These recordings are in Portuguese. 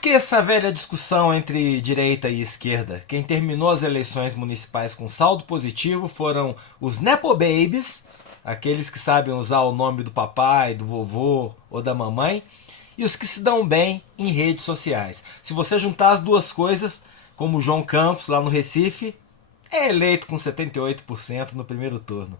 Esqueça a velha discussão entre direita e esquerda. Quem terminou as eleições municipais com saldo positivo foram os Nepo Babies, aqueles que sabem usar o nome do papai, do vovô ou da mamãe, e os que se dão bem em redes sociais. Se você juntar as duas coisas, como o João Campos lá no Recife, é eleito com 78% no primeiro turno.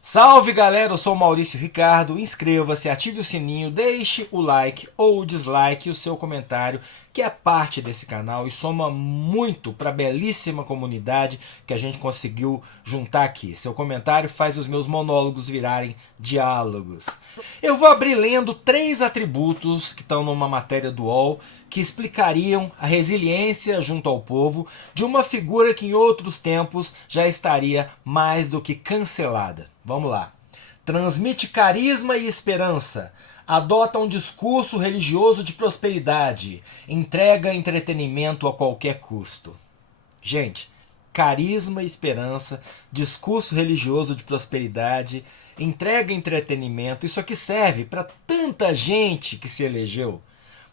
Salve galera, eu sou o Maurício Ricardo, inscreva-se, ative o sininho, deixe o like ou o dislike e o seu comentário, que é parte desse canal e soma muito para a belíssima comunidade que a gente conseguiu juntar aqui. Seu comentário faz os meus monólogos virarem diálogos. Eu vou abrir lendo 3 atributos que estão numa matéria do UOL que explicariam a resiliência junto ao povo de uma figura que em outros tempos já estaria mais do que cancelada. Vamos lá. Transmite carisma e esperança. Adota um discurso religioso de prosperidade. Entrega entretenimento a qualquer custo. Gente, carisma e esperança, discurso religioso de prosperidade, entrega entretenimento. Isso aqui serve para tanta gente que se elegeu.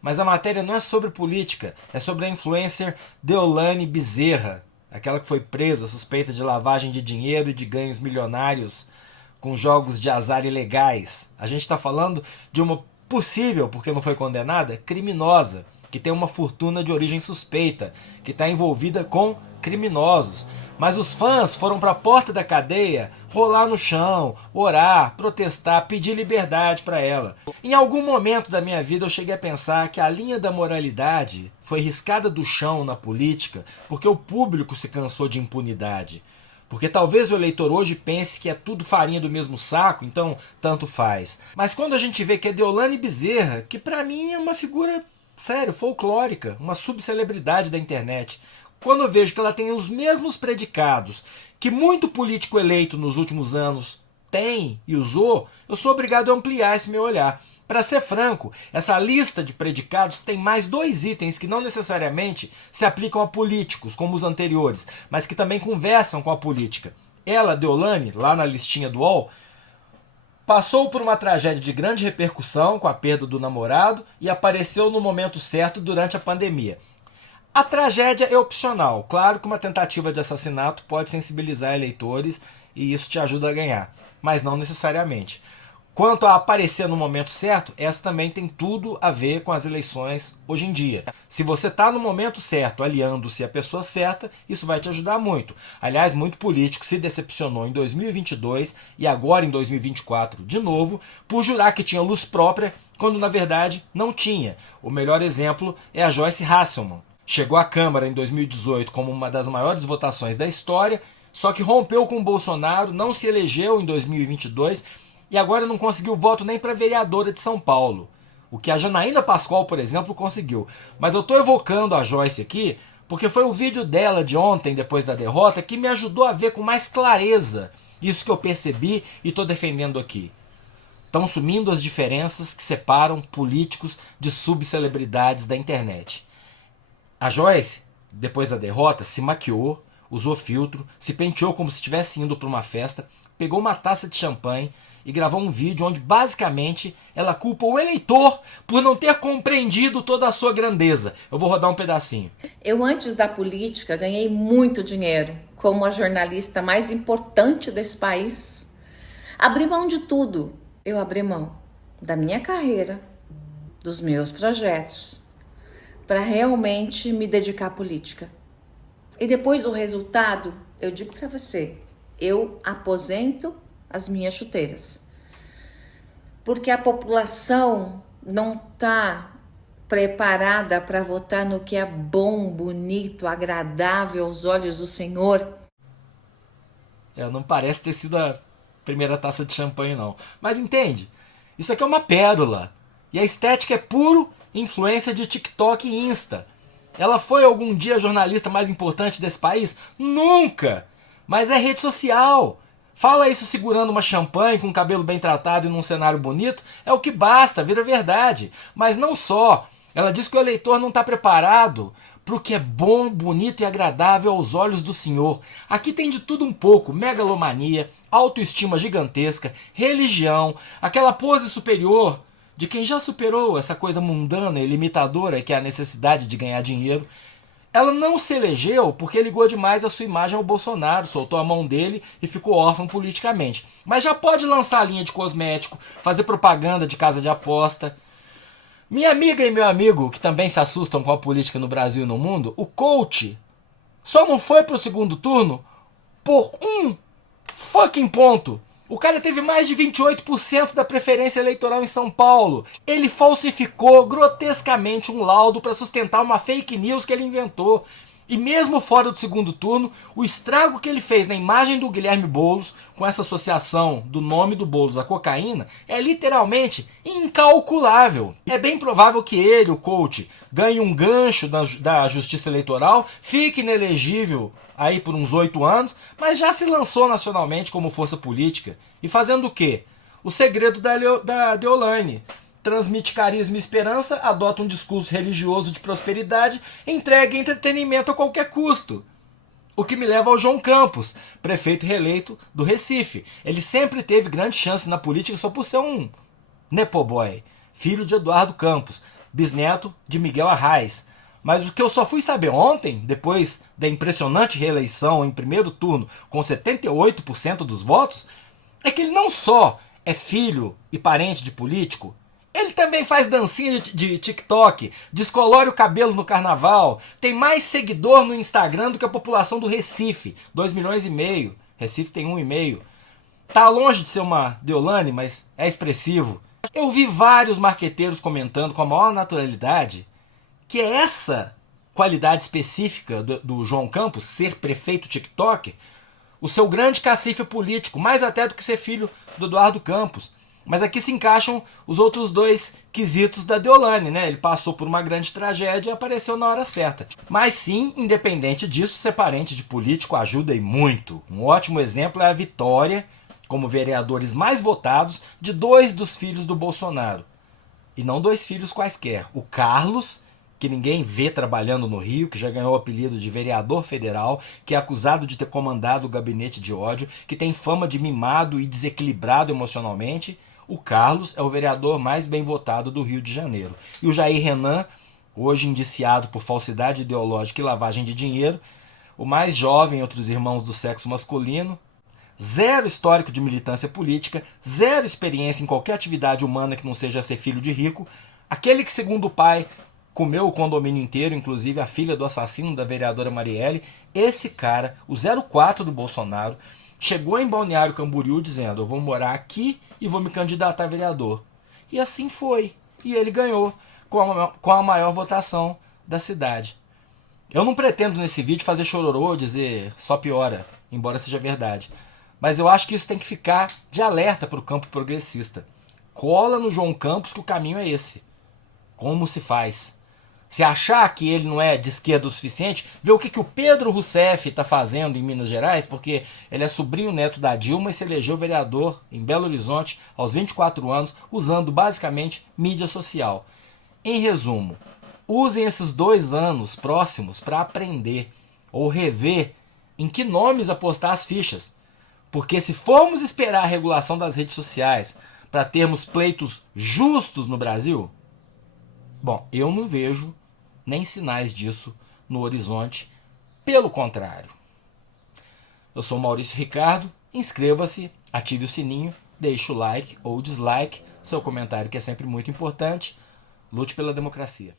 Mas a matéria não é sobre política, é sobre a influencer Deolane Bezerra, aquela que foi presa suspeita de lavagem de dinheiro e de ganhos milionários com jogos de azar ilegais. A gente está falando de uma possível, porque não foi condenada, criminosa, que tem uma fortuna de origem suspeita, que está envolvida com criminosos. Mas os fãs foram para a porta da cadeia rolar no chão, orar, protestar, pedir liberdade para ela. Em algum momento da minha vida eu cheguei a pensar que a linha da moralidade foi riscada do chão na política porque o público se cansou de impunidade. Porque talvez o eleitor hoje pense que é tudo farinha do mesmo saco, então tanto faz. Mas quando a gente vê que é Deolane Bezerra, que pra mim é uma figura, sério, folclórica, uma subcelebridade da internet, quando eu vejo que ela tem os mesmos predicados que muito político eleito nos últimos anos tem e usou, eu sou obrigado a ampliar esse meu olhar. Para ser franco, essa lista de predicados tem mais 2 itens que não necessariamente se aplicam a políticos, como os anteriores, mas que também conversam com a política. Ela, Deolane, lá na listinha do UOL, passou por uma tragédia de grande repercussão com a perda do namorado e apareceu no momento certo durante a pandemia. A tragédia é opcional. Claro que uma tentativa de assassinato pode sensibilizar eleitores e isso te ajuda a ganhar, mas não necessariamente. Quanto a aparecer no momento certo, essa também tem tudo a ver com as eleições hoje em dia. Se você está no momento certo, aliando-se à pessoa certa, isso vai te ajudar muito. Aliás, muito político se decepcionou em 2022 e agora em 2024 de novo, por jurar que tinha luz própria, quando na verdade não tinha. O melhor exemplo é a Joyce Hasselmann. Chegou à Câmara em 2018 como uma das maiores votações da história, só que rompeu com o Bolsonaro, não se elegeu em 2022 e agora não conseguiu voto nem para vereadora de São Paulo. O que a Janaína Pascoal, por exemplo, conseguiu. Mas eu estou evocando a Joyce aqui porque foi o vídeo dela de ontem, depois da derrota, que me ajudou a ver com mais clareza isso que eu percebi e estou defendendo aqui. Estão sumindo as diferenças que separam políticos de subcelebridades da internet. A Joyce, depois da derrota, se maquiou, usou filtro, se penteou como se estivesse indo para uma festa, pegou uma taça de champanhe e gravou um vídeo onde basicamente ela culpa o eleitor por não ter compreendido toda a sua grandeza. Eu vou rodar um pedacinho. Eu antes da política ganhei muito dinheiro como a jornalista mais importante desse país. Abri mão de tudo. Eu abri mão da minha carreira, dos meus projetos, para realmente me dedicar à política. E depois o resultado, eu digo para você, eu aposento as minhas chuteiras. Porque a população não está preparada para votar no que é bom, bonito, agradável aos olhos do Senhor. Não parece ter sido a primeira taça de champanhe, não. Mas entende, isso aqui é uma pérola. E a estética é puro influência de TikTok e Insta. Ela foi algum dia a jornalista mais importante desse país? Nunca! Mas é rede social. Fala isso segurando uma champanhe, com o cabelo bem tratado e num cenário bonito, é o que basta, vira verdade. Mas não só. Ela diz que o eleitor não está preparado para o que é bom, bonito e agradável aos olhos do Senhor. Aqui tem de tudo um pouco: megalomania, autoestima gigantesca, religião, aquela pose superior de quem já superou essa coisa mundana e limitadora que é a necessidade de ganhar dinheiro. Ela não se elegeu porque ligou demais a sua imagem ao Bolsonaro, soltou a mão dele e ficou órfã politicamente. Mas já pode lançar a linha de cosmético, fazer propaganda de casa de aposta. Minha amiga e meu amigo, que também se assustam com a política no Brasil e no mundo, o coach só não foi pro segundo turno por um fucking ponto. O cara teve mais de 28% da preferência eleitoral em São Paulo. Ele falsificou grotescamente um laudo para sustentar uma fake news que ele inventou. E mesmo fora do segundo turno, o estrago que ele fez na imagem do Guilherme Boulos, com essa associação do nome do Boulos à cocaína, é literalmente incalculável. É bem provável que ele, o coach, ganhe um gancho da justiça eleitoral, fique inelegível aí por uns 8 anos, mas já se lançou nacionalmente como força política. E fazendo o quê? O segredo da Deolane. Transmite carisma e esperança, adota um discurso religioso de prosperidade, entrega entretenimento a qualquer custo. O que me leva ao João Campos, prefeito reeleito do Recife. Ele sempre teve grande chance na política só por ser um nepoboy, filho de Eduardo Campos, bisneto de Miguel Arraes. Mas o que eu só fui saber ontem, depois da impressionante reeleição em primeiro turno com 78% dos votos, é que ele não só é filho e parente de político, ele também faz dancinha de TikTok, descolore o cabelo no carnaval, tem mais seguidor no Instagram do que a população do Recife, 2,5 milhões. Recife tem 1,5. Tá longe de ser uma Deolane, mas é expressivo. Eu vi vários marqueteiros comentando com a maior naturalidade que é essa qualidade específica do João Campos, ser prefeito TikTok, o seu grande cacife político, mais até do que ser filho do Eduardo Campos. Mas aqui se encaixam os outros dois quesitos da Deolane, né? Ele passou por uma grande tragédia e apareceu na hora certa. Mas sim, independente disso, ser parente de político ajuda e muito. Um ótimo exemplo é a vitória, como vereadores mais votados, de 2 dos filhos do Bolsonaro. E não 2 filhos quaisquer. O Carlos, que ninguém vê trabalhando no Rio, que já ganhou o apelido de vereador federal, que é acusado de ter comandado o gabinete de ódio, que tem fama de mimado e desequilibrado emocionalmente. O Carlos é o vereador mais bem votado do Rio de Janeiro. E o Jair Renan, hoje indiciado por falsidade ideológica e lavagem de dinheiro, o mais jovem entre os irmãos do sexo masculino, 0 histórico de militância política, 0 experiência em qualquer atividade humana que não seja ser filho de rico, aquele que, segundo o pai, comeu o condomínio inteiro, inclusive a filha do assassino da vereadora Marielle. Esse cara, o 04 do Bolsonaro, chegou em Balneário Camboriú dizendo: eu vou morar aqui e vou me candidatar a vereador. E assim foi. E ele ganhou com a maior votação da cidade. Eu não pretendo nesse vídeo fazer chororô, dizer só piora, embora seja verdade. Mas eu acho que isso tem que ficar de alerta para o campo progressista. Cola no João Campos que o caminho é esse. Como se faz? Se achar que ele não é de esquerda o suficiente, vê o que o Pedro Rousseff está fazendo em Minas Gerais, porque ele é sobrinho neto da Dilma e se elegeu vereador em Belo Horizonte aos 24 anos, usando basicamente mídia social. Em resumo, usem esses 2 anos próximos para aprender ou rever em que nomes apostar as fichas. Porque se formos esperar a regulação das redes sociais para termos pleitos justos no Brasil, bom, eu não vejo nem sinais disso no horizonte. Pelo contrário. Eu sou Maurício Ricardo. Inscreva-se, ative o sininho, deixe o like ou dislike, seu comentário que é sempre muito importante. Lute pela democracia.